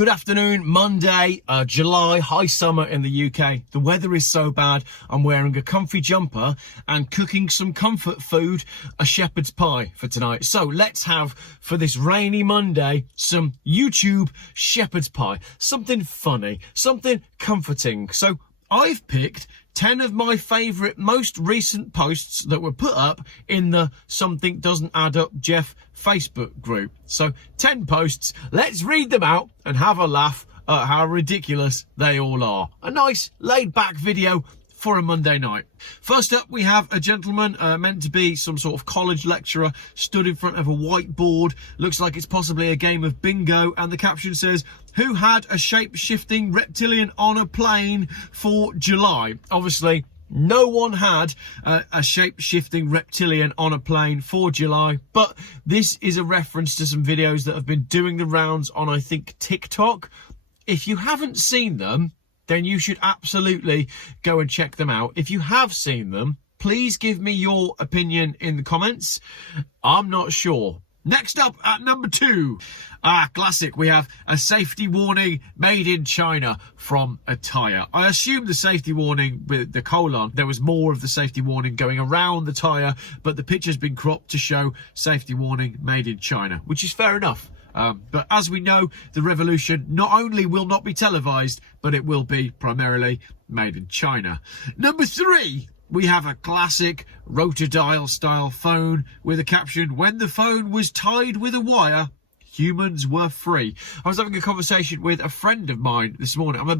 Good afternoon, Monday, July, high summer in the UK. The weather is so bad, I'm wearing a comfy jumper and cooking some comfort food, a shepherd's pie for tonight. So let's have, for this rainy Monday, some YouTube shepherd's pie. Something funny, something comforting. So I've picked 10 of my favourite, most recent posts that were put up in the Something Doesn't Add Up Geoff Facebook group. So 10 posts, let's read them out and have a laugh at how ridiculous they all are. A nice laid back video for a Monday night. First up, we have a gentleman meant to be some sort of college lecturer stood in front of a whiteboard. Looks like it's possibly a game of bingo, and the caption says, "Who had a shape-shifting reptilian on a plane for July?" Obviously, no one had a shape-shifting reptilian on a plane for July, but this is a reference to some videos that have been doing the rounds on, I think, TikTok. If you haven't seen them, then you should absolutely go and check them out. If you have seen them, please give me your opinion in the comments. I'm not sure. Next up at number 2, classic, we have a safety warning made in China from a tyre. I assume the safety warning with the colon, there was more of the safety warning going around the tyre, but the picture's been cropped to show safety warning made in China, which is fair enough. But as we know, the revolution not only will not be televised, but it will be primarily made in China. Number 3, we have a classic rotodial style phone with a caption, "When the phone was tied with a wire, humans were free." I was having a conversation with a friend of mine this morning. I'm a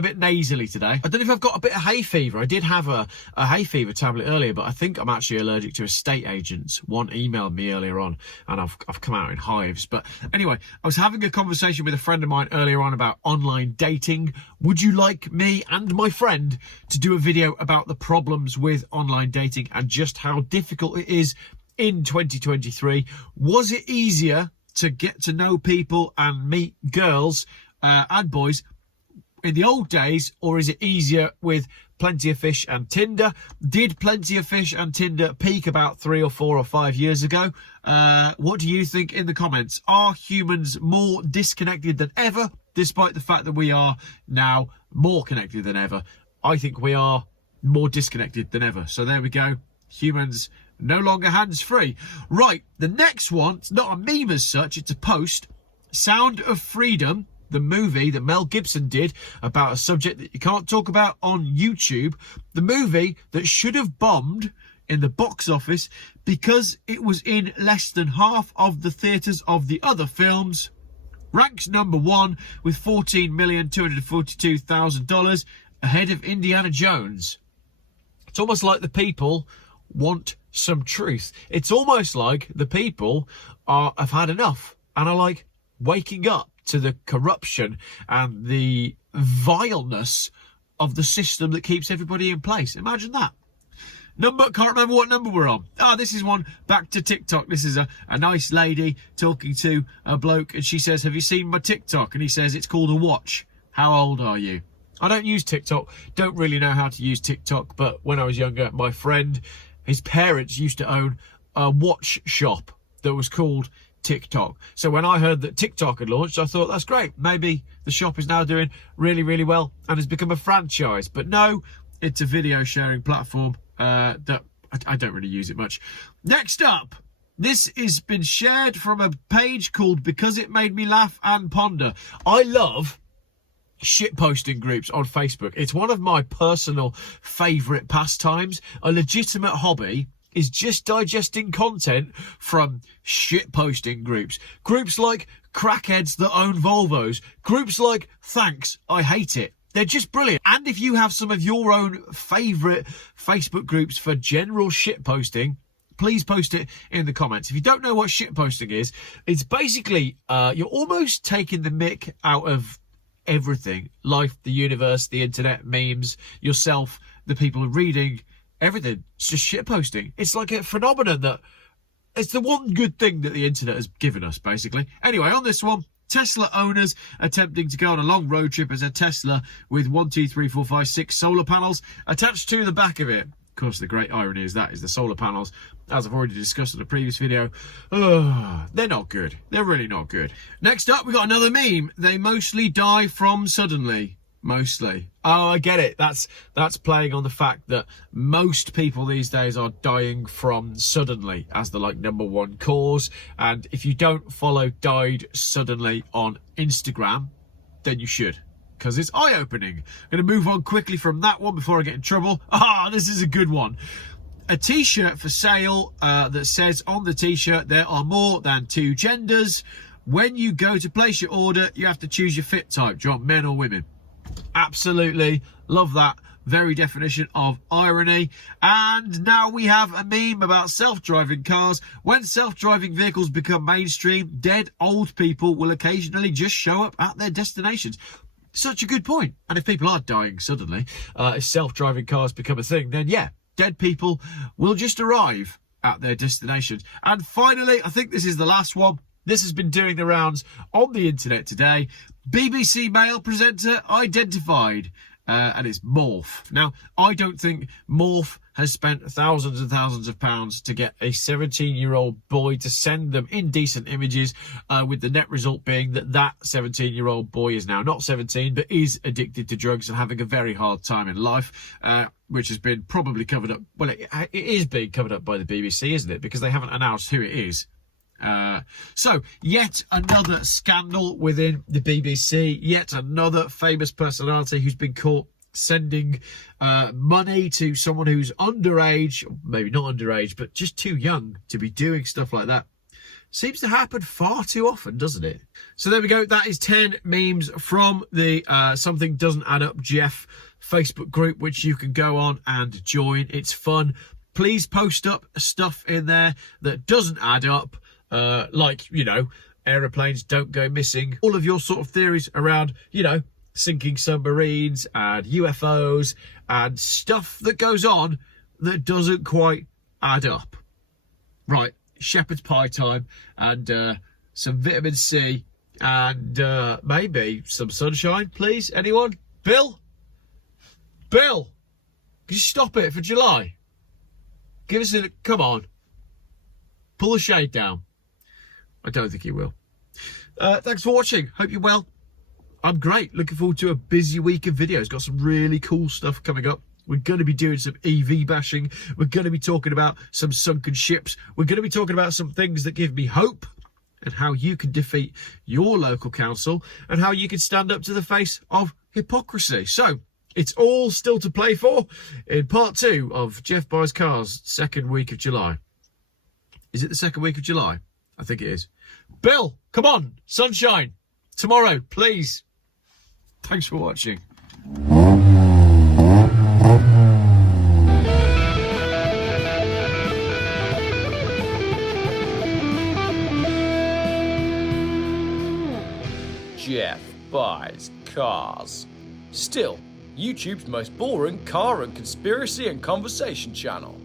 bit nasally today. I don't know if I've got a bit of hay fever. I did have a hay fever tablet earlier, but I think I'm actually allergic to estate agents. One emailed me earlier on and I've come out in hives. But anyway, I was having a conversation with a friend of mine earlier on about online dating. Would you like me and my friend to do a video about the problems with online dating and just how difficult it is in 2023? Was it easier to get to know people and meet girls and boys in the old days, or is it easier with Plenty of Fish and Tinder? Did Plenty of Fish and Tinder peak about 3 or 4 or 5 years ago? What do you think in the comments? Are humans more disconnected than ever, despite the fact that we are now more connected than ever? I think we are more disconnected than ever. So there we go. Humans no longer hands-free. Right, the next one, it's not a meme as such, it's a post. Sound of Freedom, the movie that Mel Gibson did about a subject that you can't talk about on YouTube. The movie that should have bombed in the box office because it was in less than half of the theatres of the other films, ranks number 1 with $14,242,000 ahead of Indiana Jones. It's almost like the people want some truth. It's almost like the people have had enough and are like waking up to the corruption and the vileness of the system that keeps everybody in place. Imagine that. Can't remember what number we're on. This is one back to TikTok. This is a nice lady talking to a bloke, and she says, "Have you seen my TikTok?" And he says, "It's called a watch. How old are you?" I don't use TikTok, don't really know how to use TikTok, but when I was younger, my friend, his parents used to own a watch shop that was called TikTok. So when I heard that TikTok had launched, I thought, that's great. Maybe the shop is now doing really, really well and has become a franchise. But no, it's a video sharing platform that I don't really use it much. Next up, this has been shared from a page called Because It Made Me Laugh and Ponder. I love shitposting groups on Facebook. It's one of my personal favourite pastimes. A legitimate hobby is just digesting content from shitposting groups. Groups like Crackheads That Own Volvos. Groups like Thanks, I Hate It. They're just brilliant. And if you have some of your own favourite Facebook groups for general shitposting, please post it in the comments. If you don't know what shitposting is, it's basically you're almost taking the mick out of everything. Life, the universe, the internet, memes, yourself, the people reading, everything. It's just shitposting. It's like a phenomenon that it's the one good thing that the internet has given us, basically. Anyway, on this one, Tesla owners attempting to go on a long road trip as a Tesla with 1, 2, 3, 4, 5, 6 solar panels attached to the back of it. Of course, the great irony is that is the solar panels, as I've already discussed in a previous video, they're not good. They're really not good. Next up, we got another meme. They mostly die from suddenly. Mostly. Oh, I get it. That's playing on the fact that most people these days are dying from suddenly as the #1 cause. And if you don't follow Died Suddenly on Instagram, then you should, because it's eye-opening. I'm going to move on quickly from that one before I get in trouble. This is a good one. A t-shirt for sale that says on the t-shirt, there are more than 2 genders. When you go to place your order, you have to choose your fit type. Do you want men or women? Absolutely. Love that. Very definition of irony. And now we have a meme about self-driving cars. When self-driving vehicles become mainstream, dead old people will occasionally just show up at their destinations. Such a good point. And if people are dying suddenly, if self-driving cars become a thing, then yeah, dead people will just arrive at their destinations. And finally, I think this is the last one. This has been doing the rounds on the internet today. BBC male presenter identified, and it's Morph. Now, I don't think Morph has spent thousands and thousands of pounds to get a 17-year-old boy to send them indecent images, with the net result being that 17-year-old boy is now not 17, but is addicted to drugs and having a very hard time in life, which has been probably covered up. Well, it is being covered up by the BBC, isn't it? Because they haven't announced who it is. So yet another scandal within the BBC, yet another famous personality who's been caught sending money to someone who's underage, maybe not underage, but just too young to be doing stuff like that. Seems to happen far too often, doesn't it? So there we go. That is 10 memes from the Something Doesn't Add Up Geoff Facebook group, which you can go on and join. It's fun. Please post up stuff in there that doesn't add up. Like, you know, aeroplanes don't go missing. All of your sort of theories around, you know, sinking submarines and UFOs and stuff that goes on that doesn't quite add up. Right, shepherd's pie time and some vitamin C and maybe some sunshine, please. Anyone? Bill? Bill, can you stop it for July? Give us a... Come on. Pull the shade down. I don't think he will. Thanks for watching. Hope you're well. I'm great. Looking forward to a busy week of videos. Got some really cool stuff coming up. We're going to be doing some EV bashing. We're going to be talking about some sunken ships. We're going to be talking about some things that give me hope and how you can defeat your local council and how you can stand up to the face of hypocrisy. So it's all still to play for in part 2 of Geoff Buys Cars, 2nd week of July. Is it the 2nd week of July? I think it is. Bill, come on, sunshine, tomorrow, please. Thanks for watching. Geoff Buys Cars. Still, YouTube's most boring car and conspiracy and conversation channel.